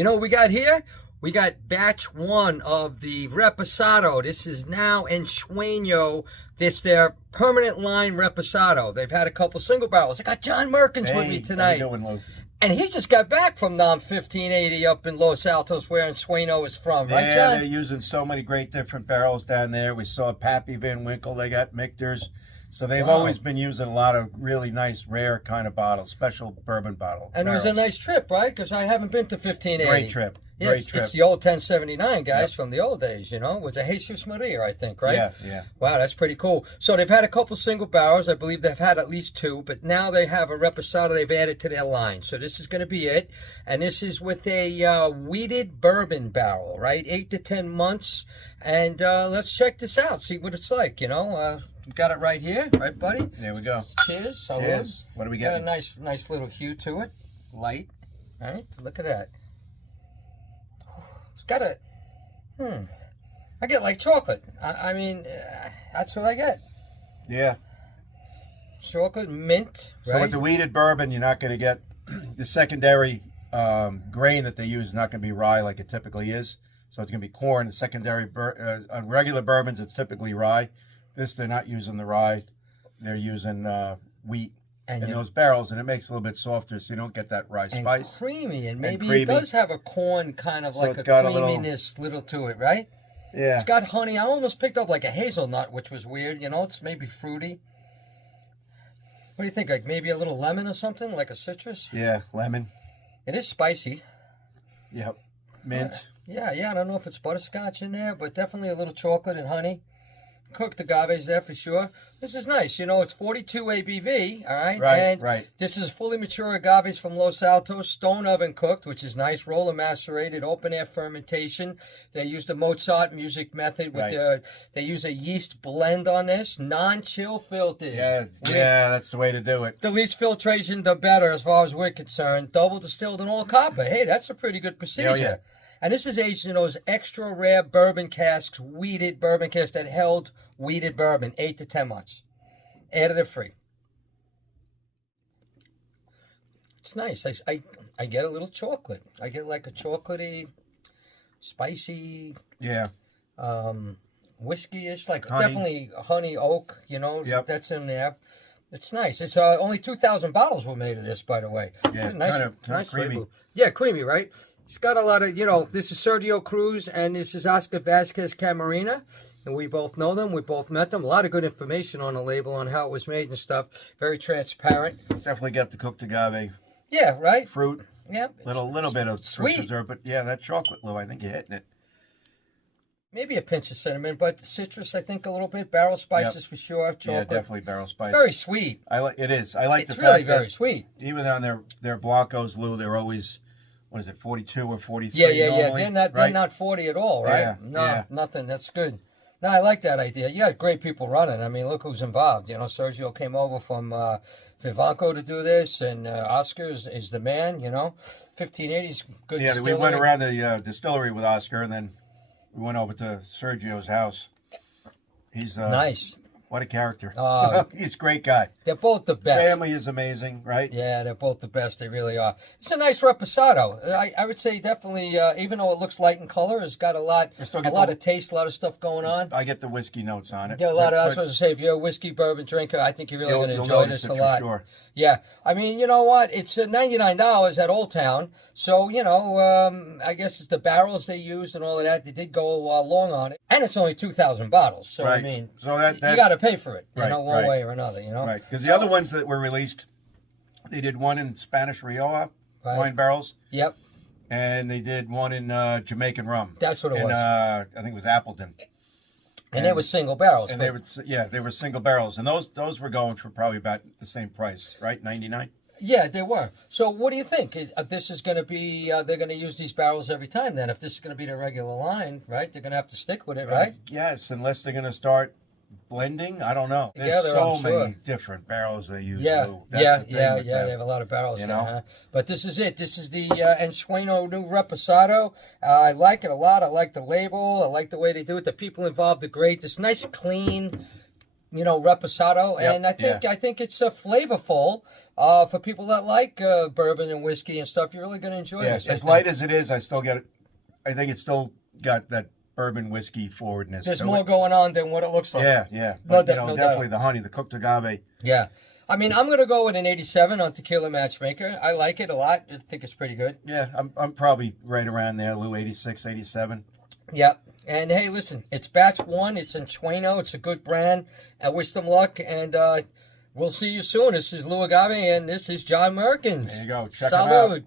You know what we got here? We got batch 1 of the Reposado. This is now Ensueño. This their permanent line Reposado. They've had a couple single barrels. I got John Merkins with me tonight. How you doing, Lou? And he just got back from NOM 1580 up in Los Altos, where Ensueño is from, right, John? Yeah, they're using so many great different barrels down there. We saw Pappy Van Winkle. They got Michter's. So they've always been using a lot of really nice, rare kind of bottles, special bourbon bottles. And barrels. it was a nice trip, right? Because I haven't been to 1580. Great trip. Yeah, Great trip. It's the old 1079, guys, from the old days, you know. It was a Jesus Maria, I think, right? Yeah, yeah. Wow, that's pretty cool. So they've had a couple single barrels. I believe they've had at least 2, but now they have a Reposado they've added to their line. So this is going to be it. And this is with a wheated bourbon barrel, right? 8 to 10 months. And let's check this out, see what it's like, you know. Got it right here, right, buddy? There we go. Cheers. Salud. Cheers. What do we got? Got a nice little hue to it. Light. All right, so look at that. It's got a, I get like chocolate. I mean, that's what I get. Yeah. Chocolate, mint, right? So with the wheated bourbon, you're not going to get the secondary grain that they use is not going to be rye like it typically is. So it's going to be corn. The secondary, on regular bourbons, it's typically rye. This, they're not using the rye. They're using wheat in those barrels, and it makes it a little bit softer, so you don't get that rye spice. Creamy, and maybe it does have a corn kind of, so like a creaminess little to it, right? Yeah. It's got honey. I almost picked up like a hazelnut, which was weird. You know, it's maybe fruity. What do you think? Like maybe a little lemon or something, like a citrus? Yeah, lemon. It is spicy. Yep. Mint. Yeah. I don't know if it's butterscotch in there, but definitely a little chocolate and honey. Cooked agaves there for sure. This is nice. You know, it's 42 ABV, all right? Right. This is fully mature agaves from Los Altos, stone oven cooked, which is nice, roller macerated, open air fermentation. They use the Mozart music method with they use a yeast blend on this, non-chill filtered. Yeah, that's the way to do it. The least filtration, the better, as far as we're concerned. Double distilled and all copper. Hey, that's a pretty good procedure. Yeah. And this is aged in those extra rare bourbon casks, wheated bourbon casks that held wheated bourbon, 8 to 10 months. Additive free. It's nice. I get a little chocolate. I get like a chocolatey, spicy, whiskey-ish, like honey. Definitely honey oak, you know, that's in there. It's nice. It's only 2,000 bottles were made of this, by the way. Yeah, nice, kind of creamy. label. Yeah, creamy, right? It's got a lot of, you know, this is Sergio Cruz and this is Oscar Vasquez Camarena. And we both know them. We both met them. A lot of good information on the label on how it was made and stuff. Very transparent. Definitely got the cooked agave. Yeah, right? Fruit. Yeah. Little bit of fruit preserve. But yeah, that chocolate, Lou, I think you're hitting it. Maybe a pinch of cinnamon, but citrus, I think, a little bit. Barrel spices for sure. Chocolate. Yeah, definitely barrel spice. Very sweet. It is. I like the fact it's really very sweet. Even on their Blancos, Lou, they're always, what is it, 42 or 43 normally? They're not 40 at all, right? Nothing. That's good. No, I like that idea. You got great people running. I mean, look who's involved. You know, Sergio came over from Vivanco to do this, and Oscar is the man, you know. 1580's good distillery. We went around the distillery with Oscar, and then we went over to Sergio's house. He's nice. What a character. He's a great guy. They're both the best. Family is amazing, right? Yeah, they're both the best. They really are. It's a nice Reposado. I would say definitely, even though it looks light in color, it's got a lot of taste, a lot of stuff going on. I get the whiskey notes on it. Yeah, I was supposed to say, if you're a whiskey bourbon drinker, I think you're really going to enjoy this a lot. Sure. Yeah. I mean, you know what? It's $99 at Old Town. So, you know, I guess it's the barrels they used and all of that. They did go long on it. And it's only 2,000 bottles. So, I mean, you got to pay for it, you know, one way or another, you know? Right, because the other ones that were released, they did one in Spanish Rioja wine barrels. Yep. And they did one in Jamaican rum. That's what it was. I think it was Appleton. And they were single barrels. And they were single barrels. And those were going for probably about the same price, right? $99? Yeah, they were. So what do you think? This is going to be, they're going to use these barrels every time then. If this is going to be the regular line, right? They're going to have to stick with it, right? Yes, unless they're going to start blending. I don't know. There's so many different barrels they use. They have a lot of barrels, you know. Huh? But this is it. This is the Ensueño new Reposado. I like it a lot. I like the label. I like the way they do it. The people involved are great. This nice, clean, Reposado, Yep, and I think it's flavorful for people that like bourbon and whiskey and stuff. You're really going to enjoy Yeah, this. as light as it is, I still get it. I think it's still got that bourbon whiskey forwardness. There's to more it. going on than what it looks like. Yeah. No But, doubt, no definitely doubt. the honey, the cooked agave. Yeah. I mean, I'm going to go with an 87 on Tequila Matchmaker. I like it a lot. I think it's pretty good. Yeah, I'm probably right around there, Lou, 86, 87. Yep. And hey, listen, it's batch 1. It's Ensueño. It's a good brand. I wish them luck, and we'll see you soon. This is Lou Agave, and this is John Merkins. There you go. Check 'em out. Salud.